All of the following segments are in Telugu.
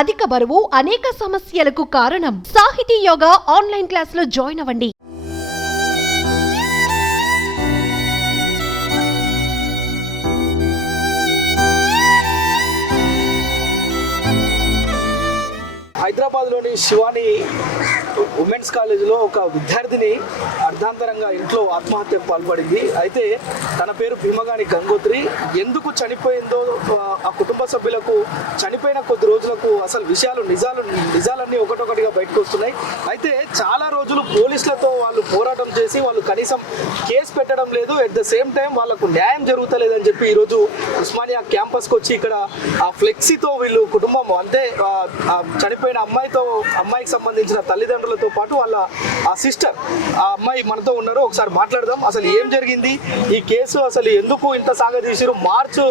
అధిక బరువు అనేక సమస్యలకు కారణం. సాహితీ యోగా ఆన్లైన్ క్లాసులో జాయిన్ అవ్వండి. హైదరాబాద్లోని శివాని ఉమెన్స్ కాలేజీలో ఒక విద్యార్థిని అర్ధాంతరంగా ఇంట్లో ఆత్మహత్యకు పాల్పడింది. అయితే తన పేరు భీమగాని గంగోత్రి. ఎందుకు చనిపోయిందో ఆ కుటుంబ సభ్యులకు చనిపోయిన కొద్ది రోజులకు అసలు నిజాలన్నీ ఒకటొకటిగా బయటకు వస్తున్నాయి. అయితే చాలా రోజులు పోలీసులతో వాళ్ళు పోరాటం చేసి వాళ్ళు కనీసం కేసు పెట్టడం లేదు. ఎట్ ద సేమ్ టైం వాళ్ళకు న్యాయం జరుగుతలేదని చెప్పి ఈరోజు ఉస్మానియా క్యాంపస్కి వచ్చి ఇక్కడ ఆ ఫ్లెక్సీతో వీళ్ళు కుటుంబం అంటే చనిపోయిన అమ్మాయికి సంబంధించిన తల్లిదండ్రులతో పాటు వాళ్ళ ఆ సిస్టర్ ఆ అమ్మాయి మనతో ఉన్నారు. ఒకసారి మాట్లాడదాం. అసలు ఏం జరిగింది, ఈ కేసు అసలు ఎందుకు ఇంత సాగదీశారు? మార్చి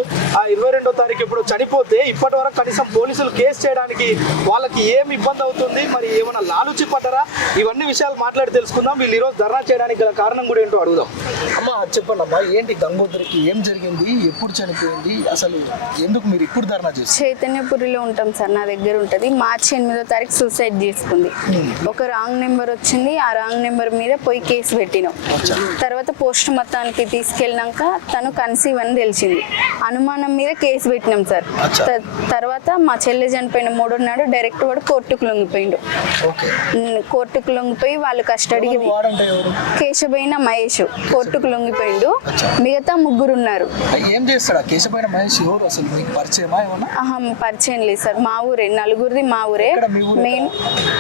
22వ తారీఖు ఇప్పుడు చనిపోతే ఇప్పటి వరకు కనీసం పోలీసులు కేసు చేయడానికి వాళ్ళకి ఏం ఇబ్బంది అవుతుంది, మరి ఏమైనా లాలుచి పడ్డారా? ఇవన్నీ విషయాలు మాట్లాడి తెలుసుకుందాం. వీళ్ళు ఈరోజు ధర్నా చేయడానికి గల కారణం కూడా ఏంటో అడుగుదాం. అమ్మ చెప్పండి అమ్మా, ఏంటి గంగోత్రికి ఏం జరిగింది, ఎప్పుడు చనిపోయింది, అసలు ఎందుకు మీరు ఇప్పుడు ధర్నా చేస్తారు? చైతన్యపురిలో ఉంటాం సార్, నా దగ్గర ఉంటుంది. మార్చి 8వ తారీఖు సూసైడ్ చేసుకుంది. ఒక రాంగ్ నెంబర్ వచ్చింది, ఆ రాంగ్ నెంబర్ మీద పోయి కేసు పెట్టినాం. తర్వాత పోస్ట్ మొత్తానికి తీసుకెళ్ళినాక తను కన్సీవ్ అని తెలిసింది. అనుమానం మీద కేసు పెట్టినాం సార్. తర్వాత మా చెల్లె చనిపోయిన 3వ నాడు డైరెక్ట్ వాడు కోర్టుకు లొంగిపోయిండు. కోర్టుకు లొంగిపోయి వాళ్ళు కస్టడీకి కేశబైన మహేష్ కోర్టుకు లొంగిపోయిండు. మిగతా 3 ఉన్నారు. ఏం చేస్తాడా కేశబైన మహేష్? ఎవరు అసలు మీకు పరిచయమా? పరిచయం లేదు సార్, మా ఊరే, నలుగురిది మా ఊరే. మెయిన్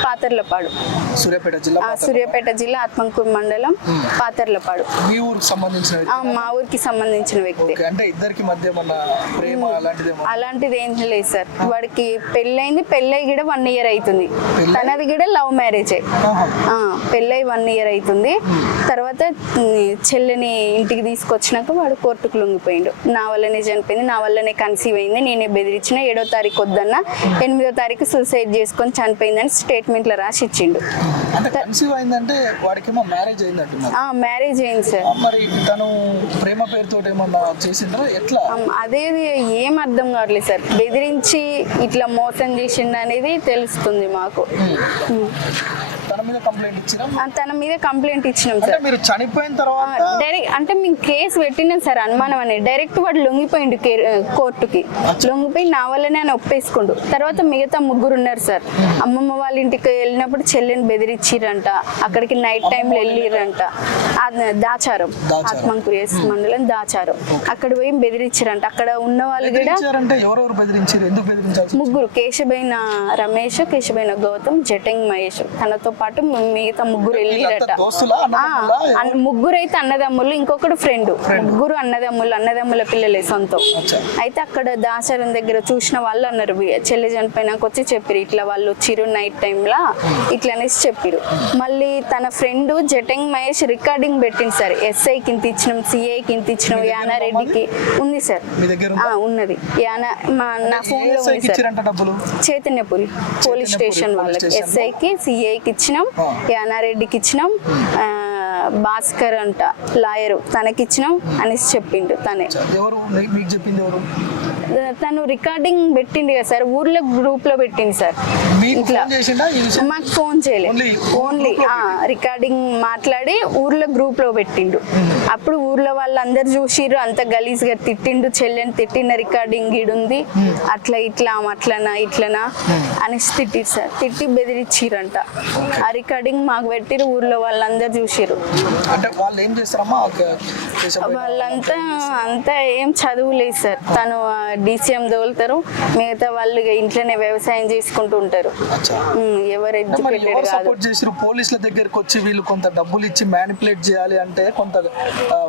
పాతర్లపాడు, సూర్యాపేట జిల్లా ఆత్మకూరు మండలం పాతర్లపాడు. మీ ఊరికి సంబంధించిన మా ఊరికి సంబంధించిన వ్యక్తి. అంటే ఇద్దరికి మధ్య ప్రేమ అలాంటిది ఏం లేదు సార్. వాడికి పెళ్ళై కూడా 1 ఇయర్ అవుతుంది. తనది కూడా లవ్ మ్యారేజే. పెళ్ళై 1 ఇయర్ అవుతుంది. తర్వాత చెల్లెని ఇంటికి తీసుకొచ్చినాక వాడు కోర్టుకు లొంగిపోయిండు. నా వల్లనే చనిపోయింది, నా వల్లనే కన్సీవ్ అయింది, నేనే బెదిరించిన, 7వ తారీఖు వద్దన్న, 8వ తారీఖు సూసైడ్ చేసుకొని చనిపోయిందని స్టేట్మెంట్ లో రాసి ఇచ్చిండు. మ్యారేజ్ అయింది సార్. మరి తను ప్రేమ పేరుతో ఏమన్నా చేసిందా, ఎట్లా? అదే ఏం అర్థం కావట్లేదు సార్. బెదిరించి ఇట్లా మోసం చేసిండు అనేది తెలుస్తుంది మాకు. తన మీద కంప్లైంట్ ఇచ్చినాం సార్. మీరు చనిపోయిన తర్వాత డైరెక్ట్ అంటే మేము కేసు పెట్టినాం సార్. అనుమానం అని డైరెక్ట్ వాడు లొంగిపోయిండు కోర్టుకి. లొంగిపోయి నా వల్లనే అని ఒప్పేసుకుండు. తర్వాత మిగతా 3 ఉన్నారు సార్. అమ్మమ్మ వాళ్ళ ఇంటికి వెళ్ళినప్పుడు చెల్లెని బెదిరించిరంట, అక్కడికి నైట్ టైంలో వెళ్ళిరంట. దాచారం, ఆత్మకూరు మండలం దాచారం. అక్కడ పోయి బెదిరించారంట. అక్కడ ఉన్న వాళ్ళు కూడా 3 కేశబైన రమేష్, కేశబైన గౌతమ్, జటంగ్ మహేష్, తనతో పాటు మిగతా 3 వెళ్ళిరట. 3 అయితే అన్నదమ్ములు, ఇంకొకడు ఫ్రెండ్. 3 అన్నదమ్ముల పిల్లలే సొంతం. అయితే అక్కడ దాచారం దగ్గర చూసిన వాళ్ళు అన్నారు, చెల్లె చనిపోయినాక వచ్చి చెప్పిరు, ఇట్లా వాళ్ళు వచ్చిరు నైట్ టైంలా ఇట్లా అనేసి చెప్పిరు. మళ్ళీ తన ఫ్రెండ్ జటంగ్ మహేష్ రికార్డింగ్ పెట్టింది సార్. ఎస్ఐ కింద ఇచ్చినాం, సిఐ కింద ఇచ్చినాం, యానారెడ్డికి ఉంది సార్. ఉన్నది నా ఫోన్ లో ఉంది సార్. చైతన్యపురి పోలీస్ స్టేషన్ వాళ్ళకి, ఎస్ఐకి, సిఐకి ఇచ్చినాం, యానారెడ్డికి ఇచ్చినాం, భాస్కర్ అంట లాయరు, తనకిచ్చినాం అనేసి చెప్పిండు. తను రికార్డింగ్ పెట్టిండు కదా సార్, ఊర్లో గ్రూప్ లో పెట్టింది సార్. ఇట్లా మాకు ఫోన్ చేయలేదు, ఓన్లీ రికార్డింగ్ మాట్లాడి ఊర్లో గ్రూప్ లో పెట్టిండు. అప్పుడు ఊర్లో వాళ్ళందరు చూసిర్రు, అంత గలీజ్ గా తిట్టిండు, చెల్లెని తిట్టిన రికార్డింగ్ గిడుంది, అట్లా ఇట్లా అట్లనా ఇట్లనా అనేసి తిట్టిరు సార్. తిట్టి బెదిరించిరంట. ఆ రికార్డింగ్ మాకు పెట్టిరు, ఊర్లో వాళ్ళందరు చూసిర్రు. వాళ్ళంతా ఏం చదువులేదు సార్. తను DCM దోలుతారు, మిగతా వాళ్ళు ఇంట్లోనే వ్యవసాయం చేసుకుంటూ ఉంటారు. ఎవరు ఎడ్యుకేటెడ్ కాదు. పోలీసుల దగ్గరకు వచ్చి వీళ్ళు కొంత డబ్బులు ఇచ్చి మ్యానిపులేట్ చేయాలి అంటే కొంత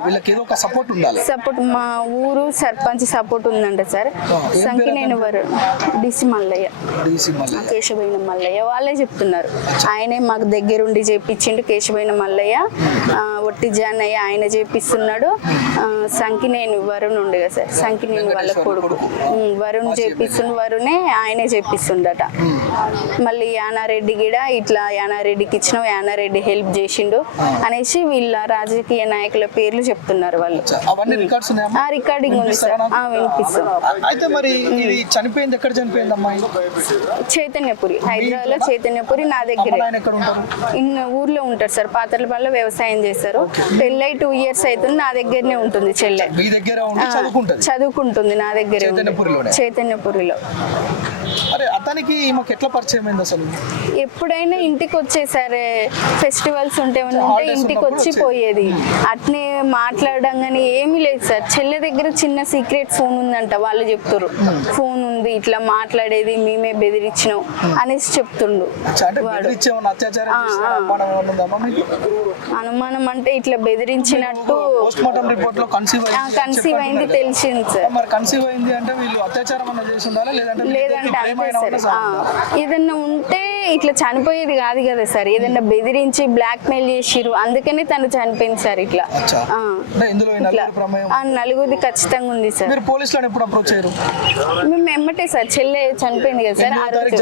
వీళ్ళకి ఏదో ఒక సపోర్ట్ ఉండాలి. సపోర్ట్ మా ఊరు సర్పంచ్ సపోర్ట్ ఉందంట సార్. సంకినేని DC మల్లయ్య, కేశబైన మల్లయ్య వాళ్ళే చెప్తున్నారు. ఆయనే మాకు దగ్గరుండి చేపించిండు. కేశబైన మల్లయ్య, ఒట్టి జానయ్య ఆయన చేపిస్తున్నాడు. సంకినేని వరుణ్ ఉండే కదా సార్, సంకినేని వాళ్ళ కొడుకు కొడుకు వరుణ్ చేపిస్తుండు, వరుణే ఆయనే చేపిస్తుండట. మళ్ళీ యానారెడ్డి కూడా ఇట్లా యానారెడ్డికి ఇచ్చినాం, యానారెడ్డి హెల్ప్ చేసిండు అనేసి వీళ్ళ రాజకీయ నాయకుల పేర్లు చెప్తున్నారు వాళ్ళు. అవన్నీ రికార్డ్స్ ఉన్నాయా? ఆ రికార్డింగ్ ఉంది సార్, వినిపిస్తాం. అయితే మరి ఇది చనిపోయింది ఎక్కడ చనిపోయింది అమ్మాయి? చైతన్యపురి, హైదరాబాద్ లో చైతన్యపురి. నా దగ్గర ఆయన ఎక్కడ ఉంటారు? ఊర్లో ఉంటారు సార్, పాతలపల్లిలో వ్యవసాయం చేస్తారు. పెళ్ళై 2 years అవుతుంది, నా దగ్గరనే ఉంటుంది చెల్లె. మీ దగ్గర ఉండి చదువుకుంటుంది నా దగ్గర చైతన్యపురిలో. అరే అతనికి మాకు ఎట్లా పరిచయం అయింది అసలు? ఎప్పుడైనా ఇంటికి వచ్చేసారే, ఫెస్టివల్స్ ఉంటే ఇంటికి వచ్చి పోయేది. అట్నే మాట్లాడడం కానీ ఏమీ లేదు సార్. చెల్లె దగ్గర చిన్న సీక్రెట్ ఫోన్ ఉందంట, వాళ్ళు చెప్తారు. ఫోన్ ఉంది, ఇట్లా మాట్లాడేది, మేమే బెదిరించినాం అనేసి చెప్తుండు. అనుమానం అంటే ఇట్లా బెదిరించినట్టు కన్సీవ్ అయింది తెలిసింది సార్. లేదంటే అంతే సార్. ఏదన్నా ఉంటే ఇట్లా చనిపోయేది కాదు కదా సార్, ఏదన్నా బెదిరించి బ్లాక్ మెయిల్ చేసిరు, అందుకనే తను చనిపోయింది సార్. ఇట్లా నలుగురిది ఖచ్చితంగా ఉంది సార్. మేము ఎమ్మటే సార్, చెల్లె చనిపోయింది కదా సార్ ఆ రోజు.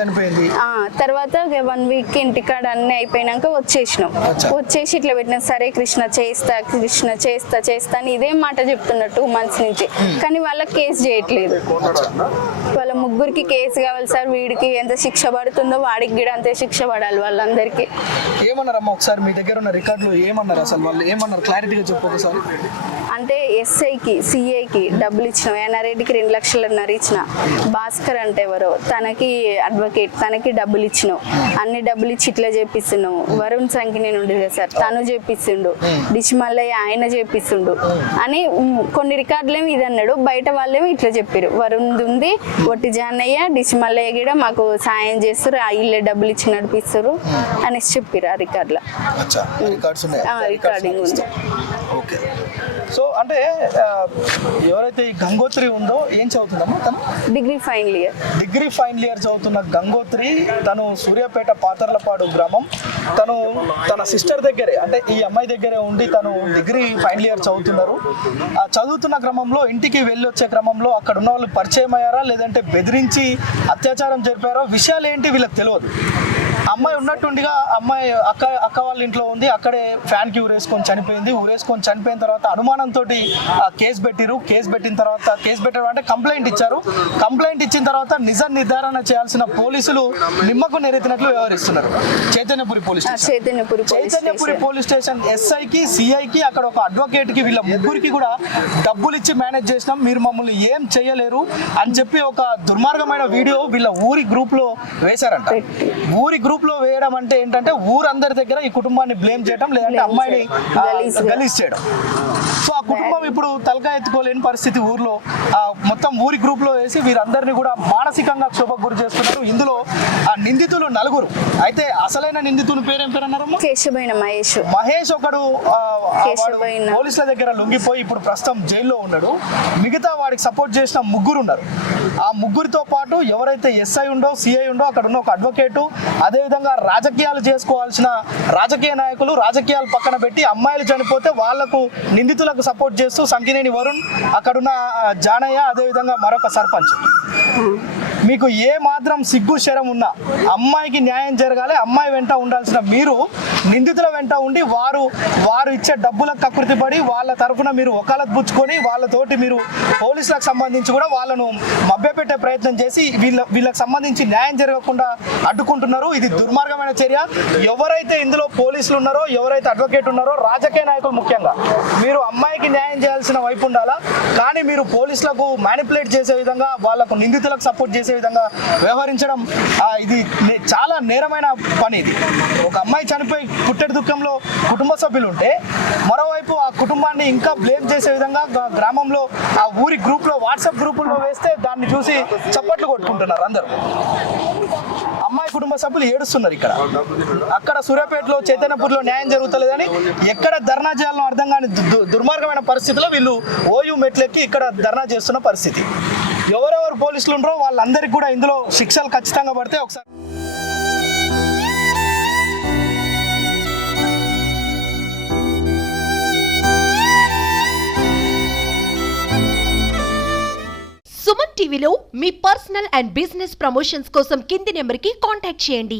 తర్వాత 1 week ఇంటికాడ అన్ని అయిపోయినాక వచ్చేసినాం. వచ్చేసి ఇట్లా పెట్టిన, సరే కృష్ణ చేస్తా చేస్తా అని ఇదే మాట చెప్తున్నా 2 months నుంచి. కానీ వాళ్ళకి కేసు చేయట్లేదు. వాళ్ళ ముగ్గురికి కేసు కావాలి సార్. వీడికి ఎంత శిక్ష పడుతుందో వాడికి కూడా అంతే శిక్ష పడాలి వాళ్ళందరికీ. ఏమన్నారమ్మా ఒకసారి మీ దగ్గర ఉన్న రికార్డులు ఏమన్నారు అసలు? వాళ్ళు ఏమన్నారు క్లారిటీగా చెప్పు ఒకసారి. అంటే ఎస్ఐకి సిఐకి డబ్బులు ఇచ్చినాం, యానారెడ్డికి 2 లక్షలన్నర ఇచ్చిన. భాస్కర్ అంటే ఎవరో, తనకి అడ్వకేట్, తనకి డబ్బులు ఇచ్చినాం. అన్ని డబ్బులు ఇచ్చి ఇట్లా చేపిస్తున్నాం. వరుణ్ సంఖ్య ఉండే కదా సార్, తను చేపిస్తుండు. డిష్ మల్లయ్య ఆయన చేపిస్తుండు అని కొన్ని రికార్డులేమి ఇది అన్నాడు. బయట వాళ్ళేమో ఇట్లా చెప్పారు, వరుణ్ ఉంది, ఒట్టి జానయ్య, డిష్ మల్లయ్య కూడా మాకు సాయం చేస్తారు, ఆ ఇల్లే డబ్బులు ఇచ్చి నడిపిస్తారు అనేసి చెప్పారు ఆ రికార్డులో. రికార్డింగ్ ఉంది. ఓకే. సో అంటే ఎవరైతే ఈ గంగోత్రి ఉందో ఏం చదువుతుందమ్మా తను? డిగ్రీ ఫైనల్ ఇయర్ చదువుతున్న గంగోత్రి, తను సూర్యాపేట పాతర్లపాడు గ్రామం. తను తన సిస్టర్ దగ్గరే, అంటే ఈ అమ్మాయి దగ్గరే ఉండి తను డిగ్రీ ఫైనల్ ఇయర్ చదువుతున్నారు. ఆ చదువుతున్న క్రమంలో ఇంటికి వెళ్ళి వచ్చే క్రమంలో అక్కడ ఉన్న వాళ్ళు పరిచయం అయ్యారా, లేదంటే బెదిరించి అత్యాచారం జరిపారో విషయాలు ఏంటి వీళ్ళకి తెలియదు. అమ్మాయి ఉన్నట్టుండిగా అమ్మాయి అక్క వాళ్ళ ఇంట్లో ఉంది, అక్కడే ఫ్యాన్కి ఊరేసుకొని చనిపోయింది. ఊరేసుకొని చనిపోయిన తర్వాత అనుమానంతో కేసు పెట్టిరు. కేసు పెట్టడం అంటే కంప్లైంట్ ఇచ్చారు. కంప్లైంట్ ఇచ్చిన తర్వాత నిజ నిర్ధారణ చేయాల్సిన పోలీసులు నిమ్మకు నెరెత్తినట్లు వ్యవహరిస్తున్నారు. చైతన్యపురి పోలీస్ స్టేషన్ ఎస్ఐకి, సిఐకి, అక్కడ ఒక అడ్వకేట్ కి, వీళ్ళ ముగ్గురికి కూడా డబ్బులు ఇచ్చి మేనేజ్ చేసినాం, మీరు మమ్మల్ని ఏం చేయలేరు అని చెప్పి ఒక దుర్మార్గమైన వీడియో వీళ్ళ ఊరి గ్రూప్ లో వేశారంట. ఊరి గ్రూప్ లో వేయడం అంటే ఏంటంటే ఊరందరి దగ్గర ఈ కుటుంబాన్ని బ్లేమ్ చేయడం, లేదంటే అమ్మాయిని గలీజ్ చేయడం. సో ఆ కుటుంబం ఇప్పుడు తలకా ఎత్తుకోలేని పరిస్థితి ఊర్లో. మొత్తం ఊరి గ్రూప్ లో వేసి వీరందరినీ కూడా మానసికంగా క్షోభకు గురి చేస్తున్నారు. ఇందులో ఆ నిందితులు 4. అయితే అసలైన నిందితుని పేరేం పేరు అన్నారమ్మా? మహేష్ ఒకడు పోలీసుల దగ్గర లొంగిపోయి ఇప్పుడు ప్రస్తుతం జైల్లో ఉన్నాడు. మిగతా వాడికి సపోర్ట్ చేసిన 3 ఉన్నారు. ఆ 3తో పాటు ఎవరైతే ఎస్ఐ ఉండో, సిఐ ఉండో, అక్కడ ఉన్న ఒక అడ్వకేటు, అదేవిధంగా రాజకీయాలు చేసుకోవాల్సిన రాజకీయ నాయకులు, రాజకీయాలు పక్కన పెట్టి అమ్మాయిలు చనిపోతే వాళ్లకు నిందితులకు సపోర్ట్ చేస్తూ సంకినేని వరుణ్, అక్కడున్న జానయ్య, అదేవిధంగా మరొక సర్పంచ్. మీకు ఏ మాత్రం సిగ్గు శరం ఉన్నా అమ్మాయికి న్యాయం జరగాలి, అమ్మాయి వెంట ఉండాల్సిన మీరు నిందితుల వెంట ఉండి వారు ఇచ్చే డబ్బులకు కకృతి పడి వాళ్ళ తరఫున మీరు వకాలత్ పుచ్చుకొని వాళ్ళతోటి మీరు పోలీసులకు సంబంధించి కూడా వాళ్ళను మభ్యపెట్టే ప్రయత్నం చేసి వీళ్ళకి సంబంధించి న్యాయం జరగకుండా అడ్డుకుంటున్నారు. ఇది దుర్మార్గమైన చర్య. ఎవరైతే ఇందులో పోలీసులు ఉన్నారో, ఎవరైతే అడ్వకేట్ ఉన్నారో, రాజకీయ నాయకులు ముఖ్యంగా, మీరు అమ్మాయికి న్యాయం చేయాల్సిన వైపు ఉండాలా. కానీ మీరు పోలీసులకు మ్యానిపులేట్ చేసే విధంగా, వాళ్ళకు నిందితులకు సపోర్ట్ చేసే విధంగా వ్యవహరించడం ఇది చాలా నేరమైన పని. ఇది ఒక అమ్మాయి చనిపోయి పుట్టెడు దుఃఖంలో కుటుంబ సభ్యులు ఉంటే, మరోవైపు ఆ కుటుంబాన్ని ఇంకా బ్లేమ్ చేసే విధంగా గ్రామంలో ఆ ఊరి గ్రూప్లో, వాట్సాప్ గ్రూపుల్లో వేస్తే దాన్ని చూసి చప్పట్లు కొట్టుకుంటున్నారు అందరూ. అమ్మాయి కుటుంబ సభ్యులు ఏడుస్తున్నారు. అక్కడ సూర్యాపేటలో, చైతన్యపూర్లో న్యాయం జరుగుతలేదని ఎక్కడ ధర్నా చేయాలో అర్థం కాని దుర్మార్గమైన పరిస్థితిలో వీళ్ళు ఓయూ మెట్లెక్కి ఇక్కడ ధర్నా చేస్తున్న పరిస్థితి. ఎవరెవరు పోలీసులు ఉన్నారో వాళ్ళందరికీ కూడా ఇందులో శిక్షలు ఖచ్చితంగా పడితే ఒకసారి సుమన్ టీవీలో మీ పర్సనల్ అండ్ బిజినెస్ ప్రమోషన్స్ కోసం కింది నెంబర్కి కాంటాక్ట్ చేయండి.